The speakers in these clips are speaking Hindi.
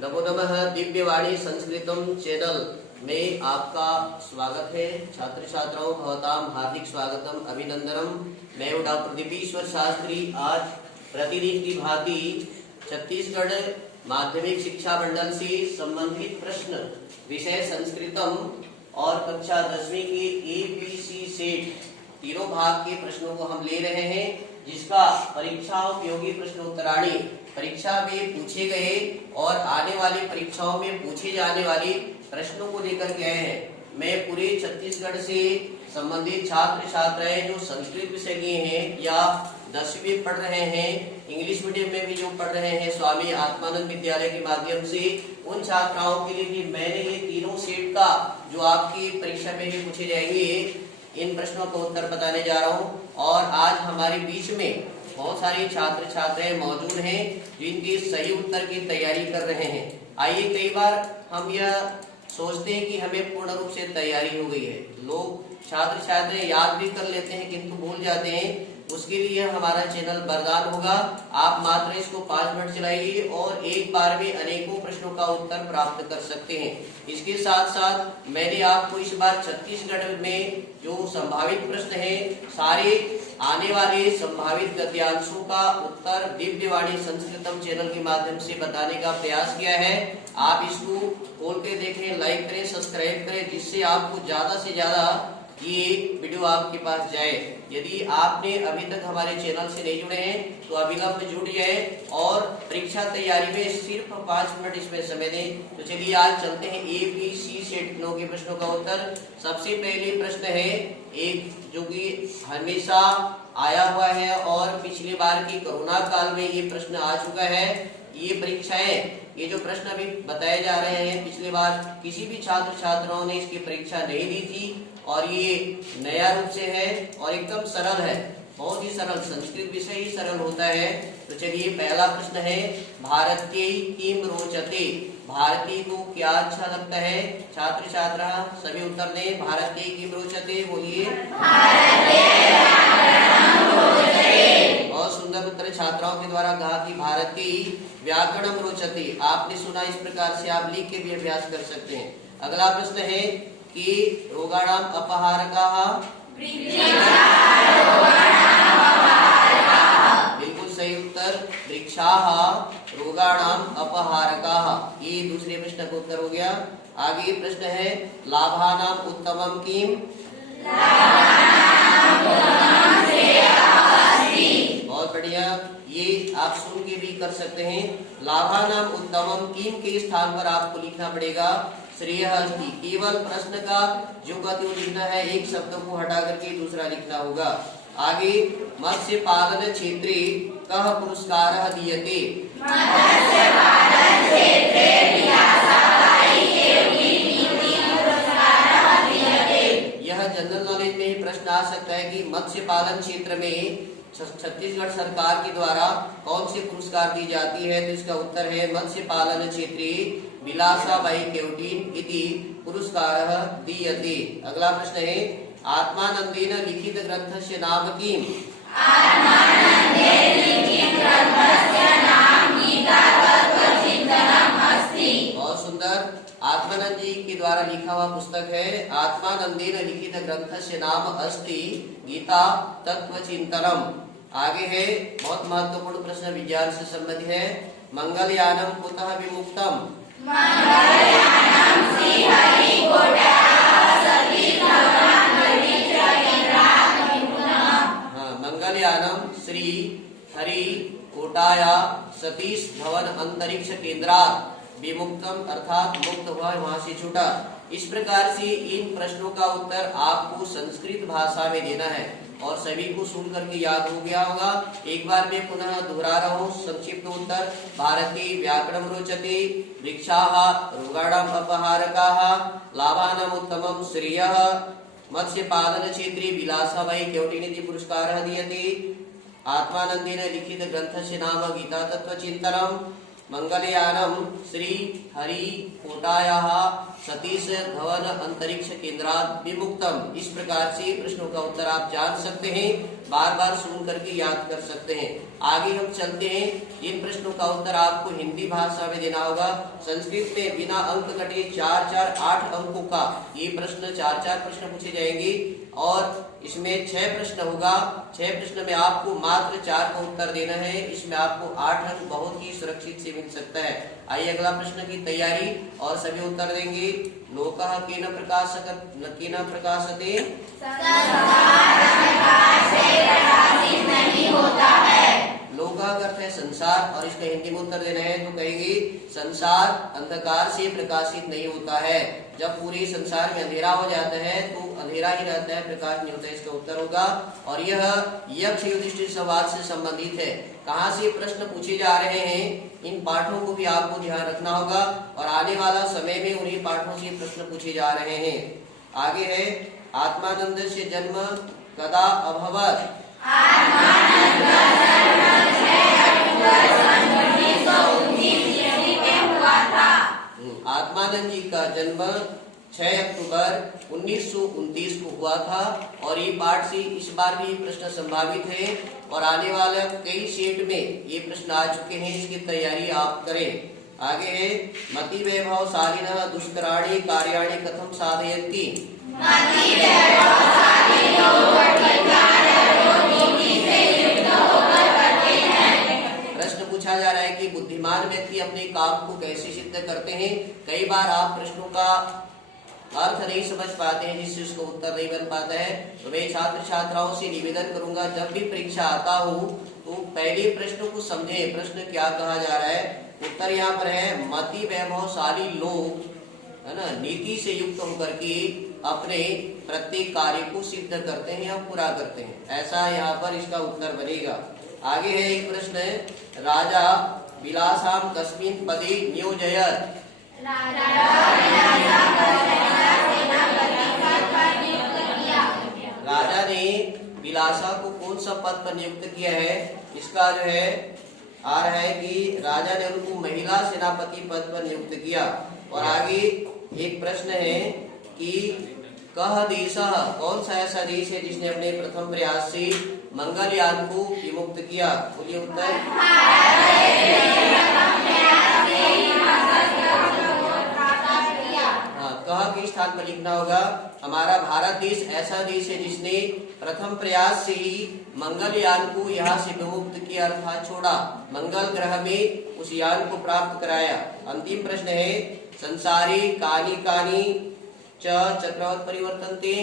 नमो नमः। दिव्यवाणी संस्कृतम चैनल में आपका स्वागत है। छात्र छात्राओं भवताम हार्दिक स्वागतम अभिनंदनम। मैं हूं डॉक्टर दिपीश्वर शास्त्री। आज प्रतिदिन की भांति छत्तीसगढ़ माध्यमिक शिक्षा मंडल से संबंधित प्रश्न विषय संस्कृतम और कक्षा 10वीं के ABC सेट तीनों भाग के प्रश्नों को हम ले रहे हैं, जिसका परीक्षा उपयोगी प्रश्नोत्तराणी परीक्षा में पूछे गए और आने वाली परीक्षाओं में पूछे जाने वाले प्रश्नों को लेकर के आए हैं। मैं पूरे छत्तीसगढ़ से संबंधित छात्र छात्राएं जो संस्कृत विषय के हैं या 10वीं में पढ़ रहे हैं, इंग्लिश मीडियम में भी जो पढ़ रहे हैं स्वामी आत्मानंद विद्यालय के माध्यम से, उन छात्राओं के लिए मैंने ये तीनों सेट का जो आपकी परीक्षा में भी पूछे जाएंगे इन प्रश्नों का उत्तर बताने जा रहा हूँ। और आज हमारे बीच में बहुत सारे छात्र छात्राएं मौजूद हैं जिनके सही उत्तर की तैयारी कर रहे हैं। आइए, कई बार हम यह सोचते हैं कि हमें पूर्ण रूप से तैयारी हो गई है, लोग छात्र छात्राएं याद भी कर लेते हैं किंतु भूल जाते हैं। उसके लिए हमारा चैनल वरदान होगा। आप मात्र इसको 5 मिनट चलाइए और एक बार में अनेकों प्रश्नों का उत्तर प्राप्त कर सकते हैं। इसके साथ साथ मैंने आपको इस बार छत्तीसगढ़ में जो संभावित प्रश्न है, सारे आने वाले संभावित गद्यांशों का उत्तर दिव्यवाणी संस्कृतम चैनल के माध्यम से बताने का प्रयास किया है। आप इसको खोल के देखें, लाइक करें, सब्सक्राइब करें, जिससे आपको ज्यादा से ज्यादा ये वीडियो आपके पास जाए। यदि आपने अभी तक हमारे चैनल से नहीं जुड़े हैं तो अविलंब जुड़ जाए और परीक्षा तैयारी में सिर्फ 5 मिनट इसमें समय दें। तो चलिए आज चलते हैं ABC सेट के प्रश्नों का उत्तर। सबसे पहले प्रश्न है एक जो कि हमेशा आया हुआ है और पिछली बार की कोरोना काल में ये प्रश्न आ चुका है। ये परीक्षाएं, ये जो प्रश्न अभी बताए जा रहे हैं, पिछली बार किसी भी छात्र छात्राओं ने इसकी परीक्षा नहीं दी थी और ये नया रूप से है और एकदम सरल है, बहुत ही सरल। संस्कृत विषय ही सरल होता है। तो चलिए पहला प्रश्न है, भारतीय किम रोचते, भारतीय को क्या अच्छा लगता है? छात्र छात्रा सभी उत्तर दें। भारतीय किम रोचते, बोलिए। बहुत सुंदर उत्तर छात्राओं के द्वारा कहा कि भारतीय व्याकरणम रोचते। आपने सुना, इस प्रकार से आप लिख के भी अभ्यास कर सकते हैं। अगला प्रश्न है कि रोगाणाम अपहारकाः, बिल्कुल सही उत्तर, वृक्षाः रोगाणाम अपहारकाः। ये दूसरे प्रश्न का उत्तर हो गया। आगे प्रश्न है लाभानाम उत्तमम किम, बहुत बढ़िया, ये आप सुन के भी कर सकते हैं। लाभानाम उत्तमम किम के स्थान पर आपको लिखना पड़ेगा श्रेयः अस्ति। केवल प्रश्न का जो गति लिखना है, एक शब्द को हटा करके दूसरा लिखना होगा। आगे मत्स्य पालन क्षेत्रे कः पुरस्कारः दीयते, यह जनरल नॉलेज में ही प्रश्न आ सकता है कि मत्स्य पालन क्षेत्र में छत्तीसगढ़ सरकार के द्वारा कौन से पुरस्कार दी जाती है? तो इसका उत्तर है मत्स्य पालन क्षेत्रे विलासाबाई केवटीन इति पुरस्कारः दीयते। अगला प्रश्न है आत्मानंदेन लिखित ग्रंथस्य नाम किम, बहुत सुंदर, आत्मानंद जी के द्वारा लिखा हुआ पुस्तक है आत्मानंदेन लिखित ग्रंथस्य नाम अस्ति गीता तत्वचिंतनम। आगे है बहुत महत्वपूर्ण प्रश्न, विज्ञान से संबंधित है। मंगलयानम कुतः विमुक्तम, मंगलयानम श्री हरि कोटाया सतीश धवन अंतरिक्ष केंद्रात विमुक्तम, अर्थात मुक्त हुआ, वहां से छूटा। इस प्रकार से इन प्रश्नों का उत्तर आपको संस्कृत भाषा में देना है और सभी को सुन करके याद हो गया होगा। एक बार मैं पुनः दोहरा रहा हूँ संक्षिप्त उत्तर। भारतीय व्याकरणम रोचते, वृक्षाः रोगाणाम अपहारकाः, लाभानाम उत्तमम श्रेयः, मत्स्य पालन क्षेत्रे विलासाबाई केवटीनिति पुरस्कारः दीयते, आत्मानंदेन लिखित ग्रंथस्य नाम गीता तत्वचिंतनम, मंगलयानम श्री हरि कोटायाः सतीश धवन अंतरिक्ष केंद्रात विमुक्तम। इस प्रकार से प्रश्नों का उत्तर आप जान सकते हैं, बार बार सुन करके याद कर सकते हैं। आगे हम चलते हैं। इन प्रश्नों का उत्तर आपको हिंदी भाषा में देना होगा। संस्कृत में बिना अंक कटे 4-4-8 अंकों का ये प्रश्न 4-4 प्रश्न पूछे जाएंगे और इसमें 6 प्रश्न होगा। 6 प्रश्न में आपको मात्र 4 का उत्तर देना है। इसमें आपको 8 अंक बहुत ही सुरक्षित से मिल सकता है। आइए अगला प्रश्न की तैयारी और सभी उत्तर देंगे। लोकः केन प्रकाशते? लोका का अर्थ है संसार और इसका हिंदी में उत्तर देना है तो कहेंगे संसार अंधकार से प्रकाशित नहीं होता है। जब पूरे संसार में अंधेरा हो जाता है तो अंधेरा ही रहता है, प्रकाश नहीं होता है। इसका उत्तर होगा। और यह यक्ष युधिष्ठिर संवाद से संबंधित है। कहाँ से प्रश्न पूछे जा रहे हैं इन पाठों को भी आपको ध्यान रखना होगा और आने वाला समय में उन्हीं पाठों से प्रश्न पूछे जा रहे हैं। आगे है आत्मानंद से जन्म कदा अभवत? आत्मानंद जी का जन्म 6 अक्टूबर 1929 को हुआ था और ये पाठ से इस बार भी प्रश्न संभावित है और आने वाले कई सेट में ये प्रश्न आ चुके हैं। इसकी तैयारी आप करें। आगे है मति वैभव शालिनः दुष्कराणि कार्याणि कथम साधयन्ति? प्रश्न पूछा जा रहा है कि बुद्धिमान व्यक्ति अपने काम को कैसे सिद्ध करते हैं। कई बार आप प्रश्नों का अर्थ नहीं समझ पाते हैं जिससे उसका उत्तर नहीं बन पाता है। तो मैं छात्र छात्राओं से निवेदन करूंगा जब भी परीक्षा आता हो तो पहले प्रश्न को समझें। प्रश्न क्या कहा जा रहा है? उत्तर यहाँ पर है मति वैभवशाली लोग, है ना, नीति से युक्त होकर के अपने प्रत्येक कार्य को सिद्ध करते हैं या पूरा करते हैं। ऐसा यहाँ पर इसका उत्तर बनेगा। आगे है एक प्रश्न है राजा विलासाम कस्मिन् पदे नियोजयत्? राजा ने विलासा को कौन सा पद पर नियुक्त किया है? इसका जो है आ रहा है कि राजा ने उनको महिला सेनापति पद पर नियुक्त किया। और आगे एक प्रश्न है कि कह देश, कौन सा ऐसा देश है जिसने अपने प्रथम प्रयास से मंगलयान को विमुक्त किया? बोलिए उत्तर। कह के स्थान पर लिखना होगा हमारा भारत देश ऐसा देश है जिसने प्रथम प्रयास से ही मंगलयान को यहाँ से विमुक्त किया अर्थात छोड़ा, मंगल ग्रह में उस यान को प्राप्त कराया। अंतिम प्रश्न है संसारी कानी कानी च चक्रवत् परिवर्तन्ते?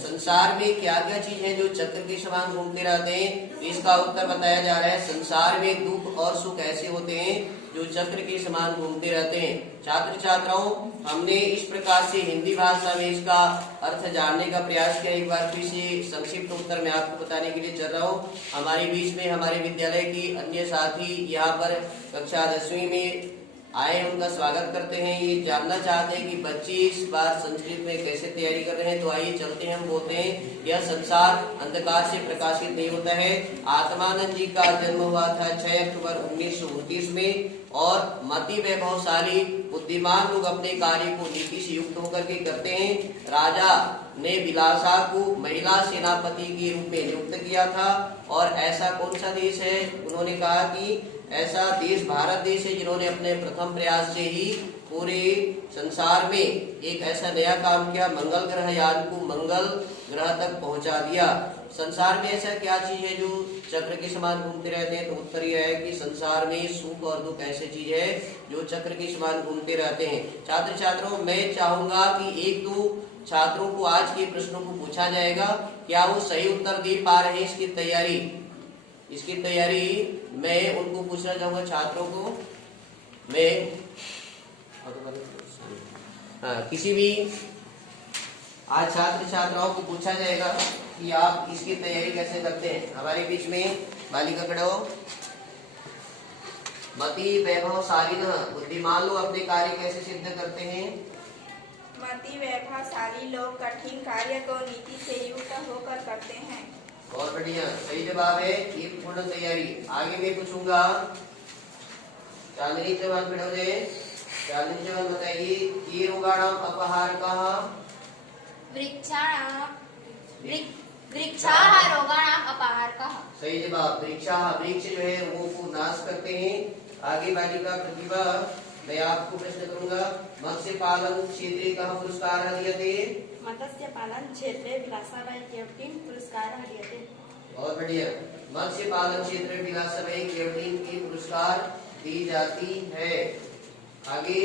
संसार में क्या क्या चीज है जो चक्र के समान घूमते रहते हैं? इसका उत्तर बताया जा रहा है संसार में दुख और सुख ऐसे होते हैं जो चक्र के समान घूमते रहते हैं। छात्र छात्राओं, हमने इस प्रकार से हिंदी भाषा में इसका अर्थ जानने का प्रयास किया। एक बार फिर से संक्षिप्त उत्तर मैं आपको बताने के लिए चल रहा हूँ। हमारे बीच में हमारे विद्यालय की अन्य साथी यहाँ पर कक्षा 10वीं में आए, उनका स्वागत करते हैं। ये जानना चाहते हैं कि बच्चे इस बार संस्कृत में कैसे तैयारी कर रहे हैं। तो आइए चलते हैं। हम बोलते हैं यह संसार अंधकार से प्रकाशित नहीं होता है। आत्मानंद जी का जन्म हुआ था 6 अक्टूबर 1929 में और मति वैभवशाली बुद्धिमान लोग अपने कार्य को नीति से युक्त होकर के करते हैं। राजा ने विलासा को महिला सेनापति के रूप में नियुक्त किया था। और ऐसा कौन सा देश है? उन्होंने कहा कि ऐसा देश भारत देश है जिन्होंने अपने प्रथम प्रयास से ही पूरे संसार में एक ऐसा नया काम किया, मंगल ग्रह यान को मंगल ग्रह तक पहुंचा दिया। संसार में ऐसा क्या चीज है जो चक्र के समान घूमते रहते हैं? तो उत्तर यह है कि संसार में सुख और दुख ऐसी चीज है जो चक्र के समान घूमते रहते हैं। छात्र छात्रों, मैं चाहूंगा कि 1-2 छात्रों को आज के प्रश्नों को पूछा जाएगा, क्या वो सही उत्तर दे पा रहे हैं? इसकी तैयारी मैं उनको पूछना चाहूंगा छात्रों को। मैं किसी भी आज छात्र छात्राओं को पूछा जाएगा कि आप इसकी तैयारी कैसे करते हैं। हमारे बीच में बालिका खड़े हो। मति वैभवशालिनः, बुद्धिमान लोग अपने कार्य कैसे सिद्ध करते हैं? मति वैभवशाली लोग कठिन कार्य को नीति से युक्त होकर करते हैं। बहुत बढ़िया, सही जवाब है। ये पूर्ण तैयारी। आगे मैं पूछूंगा। चांदनी चौहान खड़े हो जाए। चांदनी चौहान बताइए, ये रोगाणाम अपहार कहा? वृक्षाः रोगाणाम् अपहारकः। सही जवाब। वृक्षाः, वृक्ष जो है रोगों को नाश करते हैं। आगे बालिका प्रतिभा, मैं आपको प्रश्न करूंगा, मत्स्य पालन क्षेत्रे कः पुरस्कारः दीयते? मत्स्य पालन क्षेत्रे विलासाबाई केवटिन पुरस्कारः दीयते। बहुत बढ़िया। मत्स्य पालन क्षेत्र में विलासाबाई केवटिन की पुरस्कार दी जाती है। आगे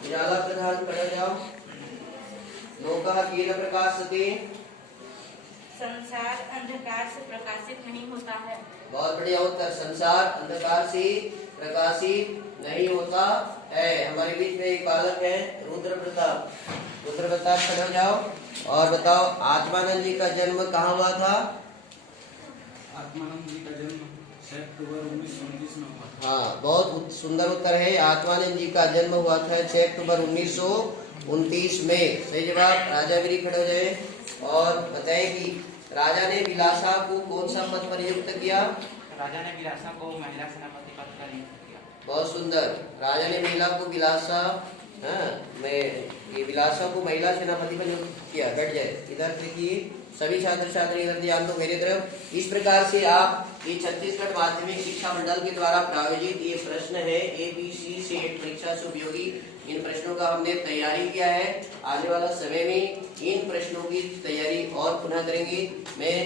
उजाला प्रधान पढ़ जाओ। लोकः केन प्रकाशते? संसार अंधकार से प्रकाशित नहीं होता है। बहुत बढ़िया उत्तर। संसार अंधकार से प्रकाशित नहीं होता है। हमारे बीच में एक बालक है, रुद्र प्रताप। रुद्र प्रताप खड़े हो जाओ और बताओ, आत्मानंद जी का जन्म कहाँ हुआ था? आत्मानंद जी का जन्म 6 अक्टूबर 1929 में हुआ। हाँ, बहुत सुंदर उत्तर है। आत्मानंद जी का जन्म हुआ था 6 अक्टूबर 1929 में। सही जवाब। राजा गिरी खड़े हो जाए और बताएं कि राजा ने विलासा को कौन सा पद पर नियुक्त किया? राजा ने विलासा को महिला सेनापति पद पर नियुक्त किया। बहुत सुंदर। राजा ने महिला को विलासा, विलासा को महिला सेनापति पर नियुक्त किया। बैठ जाए। इधर देखिए, सभी छात्र छात्री इधर ध्यान दो मेरे तरफ। इस प्रकार से आप ये छत्तीसगढ़ माध्यमिक शिक्षा मंडल के द्वारा प्रायोजित ये प्रश्न है ABC सेट परीक्षा से उपयोगी, इन प्रश्नों का हमने तैयारी किया है। आने वाला समय में इन प्रश्नों की तैयारी और पुनः करेंगे। मैं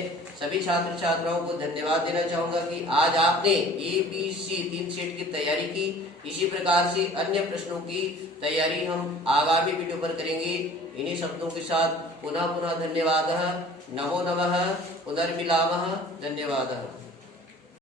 सभी छात्र छात्राओं को धन्यवाद देना चाहूंगा कि आज आपने ABC 3 सेट की तैयारी की। इसी प्रकार से अन्य प्रश्नों की तैयारी हम आगामी वीडियो पर करेंगे। इन्हीं शब्दों के साथ पुनः पुनः धन्यवाद। नमो नमः। पुनर्मिलामः। धन्यवाद।